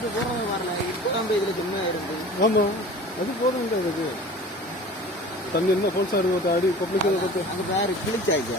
குடிச்சிட்டு போறவங்க வரல இப்போ இதுல சும்மா இருக்கு. ஆமா அது போதும் இல்லை இதுக்கு தண்ணி இருந்தால் ஃபோல்ஸாக இருக்கும் அடி பப்ளிக் அது வேறு கிழிச்சாச்சு.